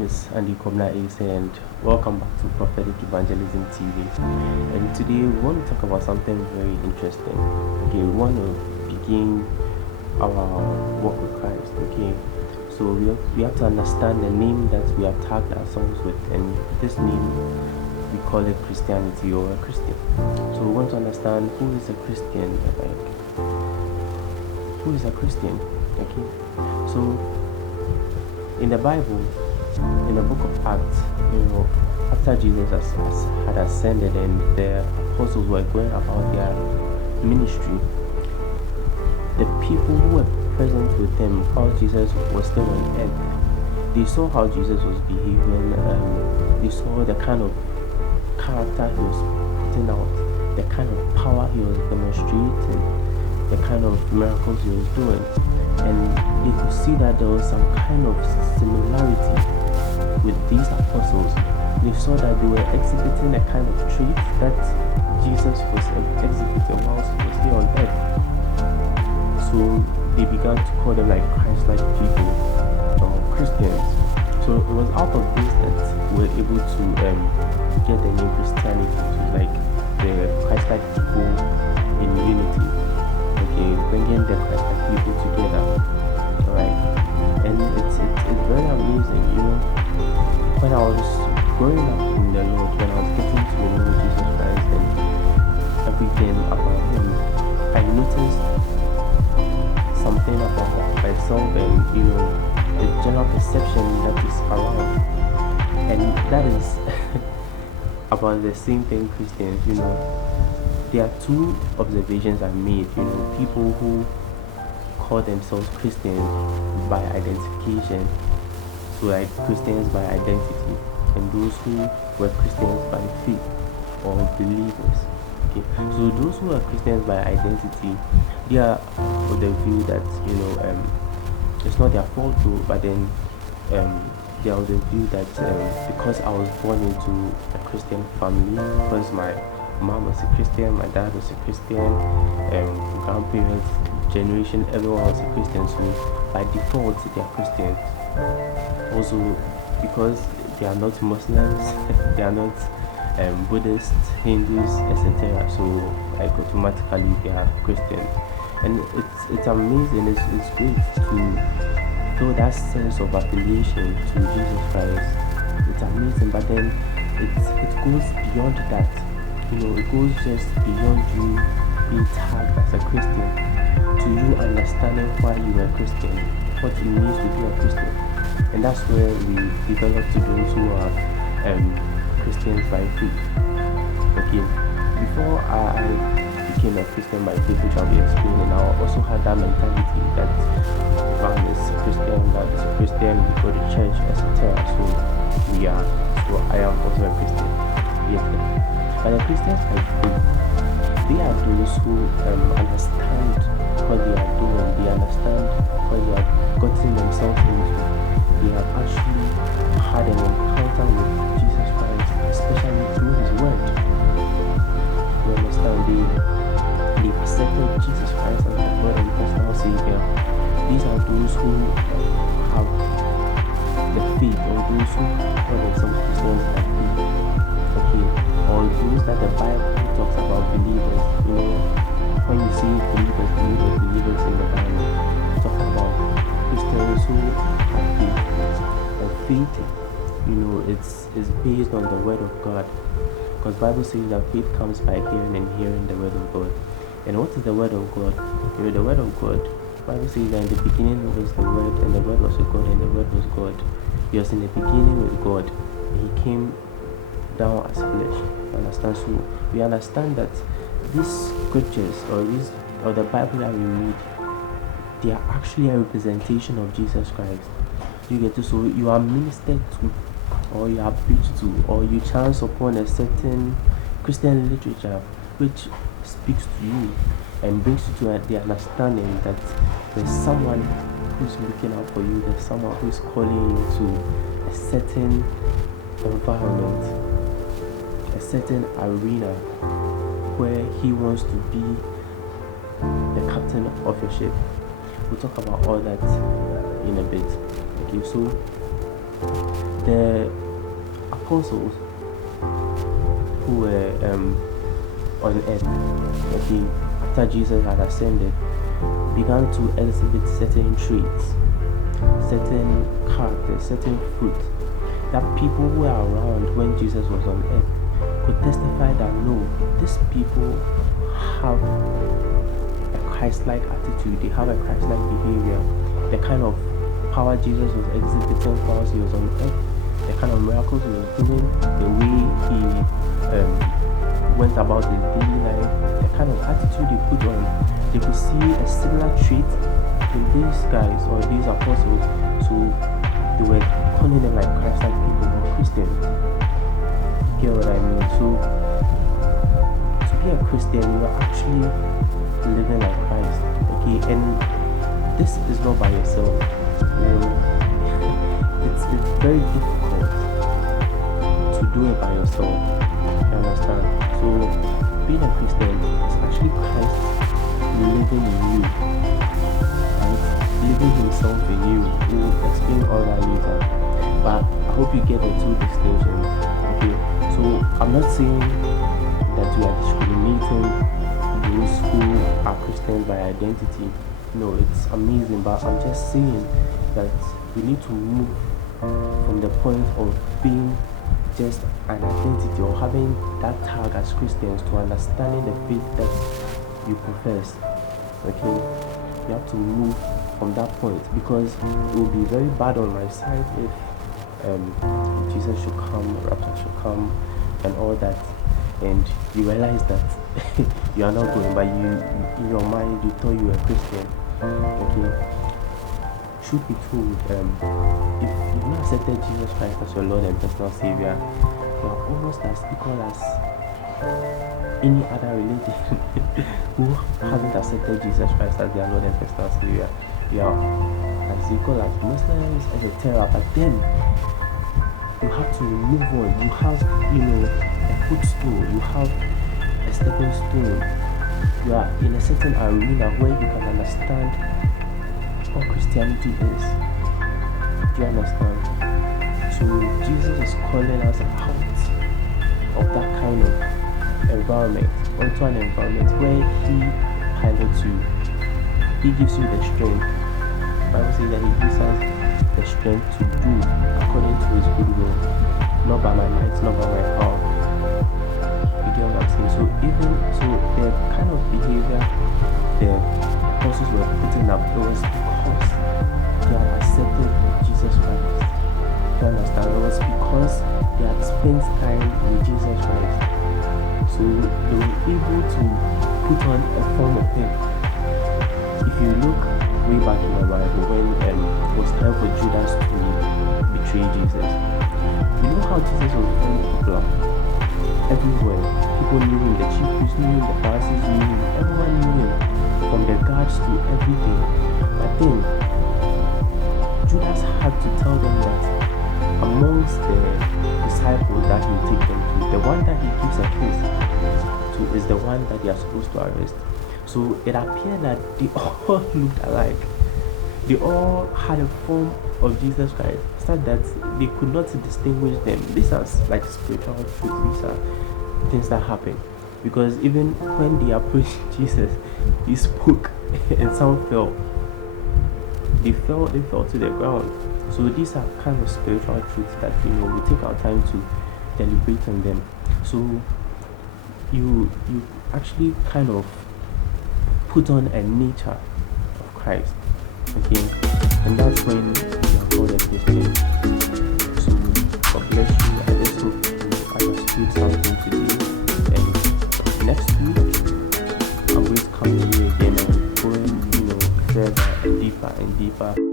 name is Andy Kobna Ace, and welcome back to Prophetic Evangelism TV. And today we want to talk about something very interesting. Okay, we want to begin our walk with Christ. Okay, so we have to understand the name that we have tagged ourselves with, and this name we call it Christianity or a Christian. So we want to understand who is a Christian, who is a Christian. Okay, so in the Bible, in the book of Acts, after Jesus had ascended and the apostles were going about their ministry, the people who were present with them while Jesus was still on earth, they saw how Jesus was behaving, they saw the kind of character he was putting out, the kind of power he was demonstrating, the kind of miracles he was doing. And they could see that there was some kind of similarity with these apostles. They saw that they were exhibiting a kind of trait that Jesus was exhibiting whilst he was here on earth. So they began to call them like Christ-like people, or Christians. So it was out of this that we were able to get the name Christianity, so like the Christ-like people in unity. Okay, bringing the Christ-like people together. Alright, and it's very amazing, when I was growing up in the Lord, when I was getting to know Jesus Christ and everything about him, I noticed something about myself and the general perception that is around, and that is about the same thing Christians. There are two observations I made. People who call themselves Christians by identification, so like Christians by identity, and those who were Christians by faith or believers. Okay, so those who are Christians by identity, they are of the view that it's not their fault though, but then they are of the view that because I was born into a Christian family, because my mom was a Christian, my dad was a Christian, grandparents, generation, everyone was a Christian, so by default they are Christians. Also because they are not Muslims, they are not Buddhists, Hindus, etc. So like automatically they are Christians. And it's amazing, it's great to feel that sense of affiliation to Jesus Christ. It's amazing, but then it goes beyond that. It goes just beyond you being tagged as a Christian to you understanding why you are a Christian, what it means to be a Christian. And that's where we develop to those who are Christians by faith. Okay, before I became a Christian by faith, which I'll be explaining, I also had that mentality that man is a Christian, that is a Christian, we go to church, etc. So I am also a Christian. Yes. But the Christians by faith, they are those who understand what they are doing, they understand what they have gotten themselves into. They have actually had an encounter with Jesus Christ, especially through his word. You understand, they accepted Jesus Christ as their Lord and personal Savior. These are those who have the faith, or those who call themselves Christians by faith. Okay, or those that the Bible talks about believers. When you see believers in the Bible, talking about Christians who have faith. And faith, it's based on the word of God, because Bible says that faith comes by hearing and hearing the word of God. And what is the word of God? The word of God, Bible says that in the beginning was the word, and the word was with God, and the word was God. He was in the beginning with God, and he came down as flesh. Understand? So we understand that these scriptures or the Bible that we read, they are actually a representation of Jesus Christ. You get to, so you are ministered to, or you are preached to, or you chance upon a certain Christian literature which speaks to you and brings you to the understanding that there's someone who's looking out for you, there's someone who's calling you to a certain environment, a certain arena where he wants to be the captain of your ship. We'll talk about all that in a bit. Okay, so the apostles who were on earth, okay, after Jesus had ascended, began to exhibit certain traits, certain characters, certain fruit that people who were around when Jesus was on earth could testify that no, these people have a Christ-like attitude, they have a Christ-like behavior. The kind of power Jesus was exhibiting whilst he was on earth, the kind of miracles he was doing, the way he went about his daily life, the kind of attitude he put on, they could see a similar trait in these guys or these apostles. So they were calling them like Christ-like people or Christians. You get what I mean? So to be a Christian, you are actually living like Christ. Okay, and this is not by yourself. You know, it's very difficult to do it by yourself. You understand? So being a Christian is actually Christ living in you, right? Living himself in you. We'll explain all that later. But I hope you get the two distinctions. Okay. So I'm not saying that we are discriminating those who are Christians by identity. No, it's amazing, but I'm just saying that we need to move from the point of being just an identity or having that tag as Christians to understanding the faith that you profess. Okay, you have to move from that point, because it will be very bad on my side if Jesus should come, rapture should come, and all that, and you realize that you are not going, but you in your mind you thought you were a Christian. Okay, truth be told, if you've not accepted Jesus Christ as your Lord and personal Savior, you are almost as equal as any other religion who hasn't accepted Jesus Christ as their Lord and personal Savior. You are as equal as Muslims, etc. But then you have to move on. You have, a footstool. You have a stepping stone. You are in a certain arena where you can understand what Christianity is. Do you understand? So Jesus is calling us out of that kind of environment onto an environment where he pilots you. He gives you the strength. The Bible says that he gives us the strength to do according to his good will, not by my might, not by my power. You get what I'm saying? So the kind of behavior the apostles were putting up, it was because they had accepted Jesus Christ. You understand? It was because they had spent time with Jesus Christ. So they were able to put on a form of him. If you look way back in the Bible, when it was time for Judas to betray Jesus, you know how Jesus was very popular everywhere. People knew him, the chief priests knew him, the Pharisees knew him, everyone knew him, from the guards to everything. But then Judas had to tell them that amongst the disciples that he will take them to, the one that he gives a kiss to is the one that they are supposed to arrest. So it appeared that they all looked alike. They all had a form of Jesus Christ, such that they could not distinguish them. These are like spiritual truths. These are things that happen. Because even when they approached Jesus, he spoke and some fell. They fell to the ground. So these are kind of spiritual truths that we take our time to deliberate on them. So you actually kind of put on a nature of Christ. Okay, and that's when you are called a Christian. So God bless you. I just hope you understood something today. And next week I'm going to come to you again and going, further and deeper and deeper.